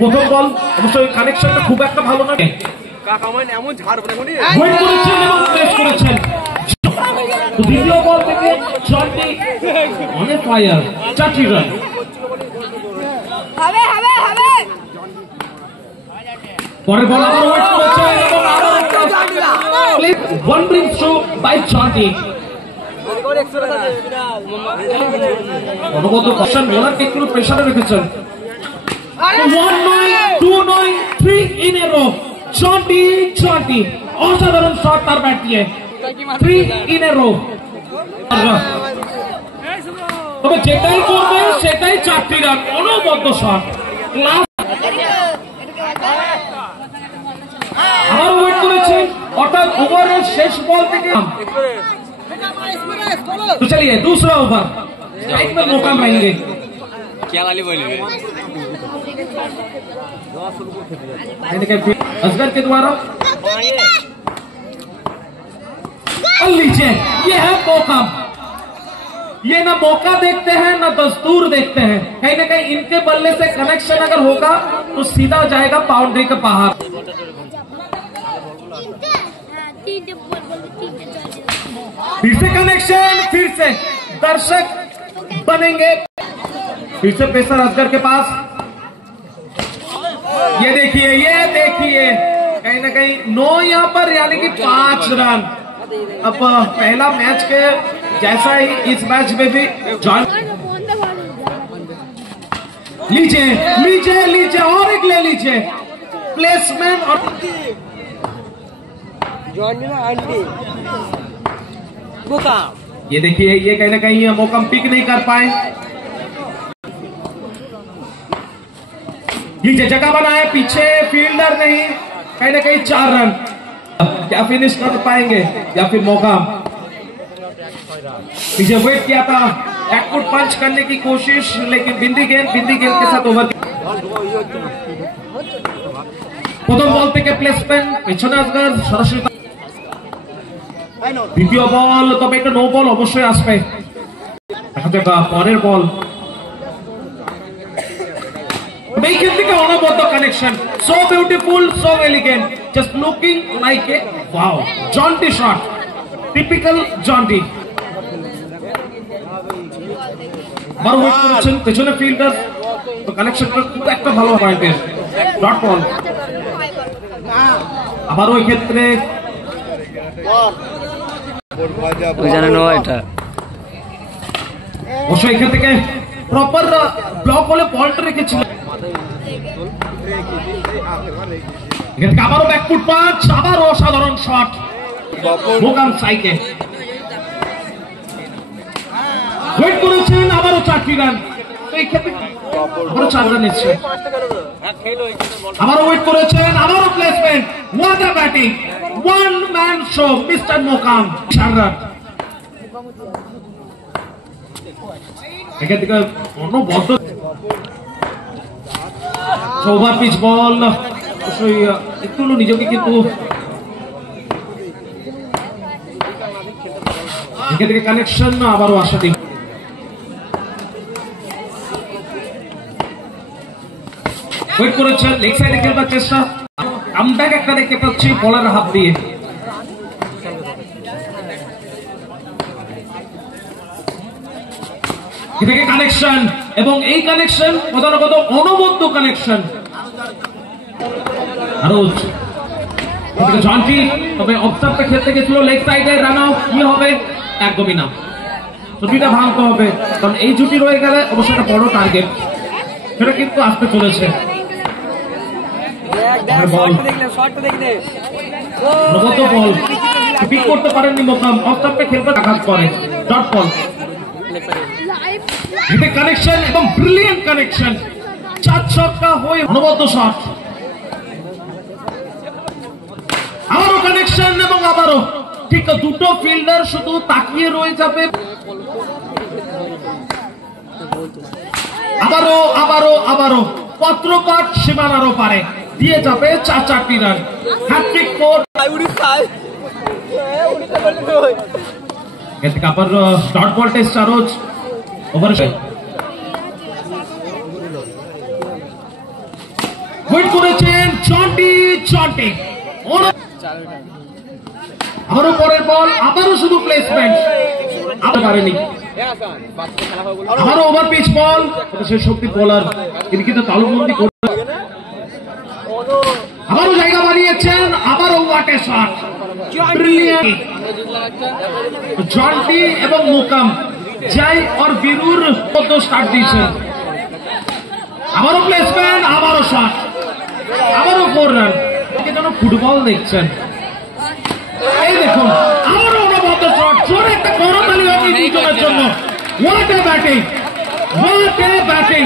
প্রথম বল অবশ্যই কানেকশনটা খুব একটা ভালো না, দ্বিতীয় বল থেকে অনেক ফায়ার 4টি রান। পরের বল আবার ওয়েট করেছে এবং one bring through by Jonty. অনুগত কোশ্চেন বোলারকে একটু প্রেসারে রেখেছেন। 1 নয় 2 নয় 3 ইন এ রো। জন্টি অসাধারণ শট তার ব্যাট দিয়ে, 3 ইন এ রো। তবে যেটাই করবে সেটাই 4টি রান, অনবদ্য শট। আবার ওয়েট করেছেন অর্থাৎ ওভারের শেষ বল থেকে। तो चलिए दूसरा ओवर, स्ट्राइक में मौका पाएंगे। असगर के द्वारा लीजिए, ये है मौका। ये ना मौका देखते हैं ना दस्तूर देखते हैं, कहीं ना कहीं इनके बल्ले से कनेक्शन अगर होगा तो सीधा जाएगा बाउंड्री का बाहर। फिर से कनेक्शन, फिर से दर्शक बनेंगे, फिर से पेसर असगर के पास। ये देखिए कहीं ना कहीं 9 यहाँ पर, यानी कि 5 रन। अब पहला मैच के जैसा ही इस मैच में भी जॉन लीजिए और एक ले लीजिए प्लेसमेंट। और ये देखिए, ये कहीं ना कहीं मौका पिक नहीं कर पाए। नीचे जगह बनाए, पीछे फील्डर नहीं, कहीं ना कहीं 4 रन। क्या फिनिश कर पाएंगे या फिर मौका? पीछे वेट किया था, एक फुट पंच करने की कोशिश, लेकिन बिंदी गेंद के साथ ओवर। प्रथम बल থেকে প্লেসমেন্ট, পেছনে আসগার সরাসরি। দ্বিতীয় বল, তবে একটা নো বল অবশ্যই আসবে। দেখা যাক পরের বল। এইখান থেকে অনবদ্য connection, so beautiful, so elegant, just looking like a wow Jonty shot, typical Jonty. আবার ওয়েট করেছেন পেছনে ফিল্ডার, তো কানেকশনটা খুব একটা ভালো পয়েন্টে ডট বল। আবার ওই ক্ষেত্রে অবশ্যই এখান থেকে প্রপার ব্লক হলে বলটা রেখেছিল। আবারও ব্যাকফুট পাঁচ, আবারও অসাধারণ শট মোকাম সাইকে। ওয়েট করেছেন আবারও 4টি রান, তো এই ক্ষেত্রে আবারও 4 রান এসছে। আবারও ওয়েট করেছেন, আবারও placement, what a batting, one man show mister Mokam, 4 run. এখান থেকে অনবদ্য ওভার পিচ বল, অবশ্যই একটু নিজেকে কিন্তু এখান থেকে কানেকশন আবারও আসা দিন। ওয়েট করেছেন, লেগ সাইডে খেলবার চেষ্টা, কামব্যাক একটা দেখতে পাচ্ছি বলার হাত দিয়ে। থেকে কানেকশন, এবং এই কানেকশন প্রধানত অনবদ্য কানেকশন। আরো জন্টি, তবে অবসারটা খেলতে গেছিল লেগ সাইডে, রান আউট কি হবে? একদমই না, জুটিটা ভাঙতে হবে, কারণ এই জুটি রয়ে গেলে অবশ্যই একটা বড় টার্গেট সেটা কিন্তু আসতে চলেছে। বল পিক করতে পারেননি মোকাম, অবসারটা খেলতে আঘাত করে, ডট বল। কানেকশন এবং ব্রিলিয়েন্ট কানেকশন, 4 ছক্কা হয়ে অনবদ্য শট। আবারও কানেকশন এবং আবারও ঠিক দুটো ফিল্ডার শুধু তাকিয়ে রয়ে যাবে। আবারও পত্রপাঠ সীমানারও পারে দিয়ে যাবে 4টি রান। হ্যাট্রিক ফোর এর থেকে আবার ডট বল টেস্ট আরোজ ওভার ওয়েট করেছেন চন্টি আবারও পরের বল, আবারও শুধু প্লেসমেন্ট আবার পারেনি। আবারও ওভার পিচ বল, সে শক্তি বোলার তিনি কিন্তু তালুবন্দি করে আবারও জায়গা বানিয়েছেন, আবারও ওয়াটে শট ব্রিলিয়ান্ট। জন্টি এবং মোকাম জয় और বীরুর মধ্যে স্টার্ট দিয়েছেন। আবারও প্লেসমেন্ট, আবারও শট, আবারও 4 রান। যেন ফুটবল দেখছেন। এই দেখুন আবারও অনবদ্য শট, জোরে একটা করতালি হবে দুজনের জন্য। What a batting, what a batting.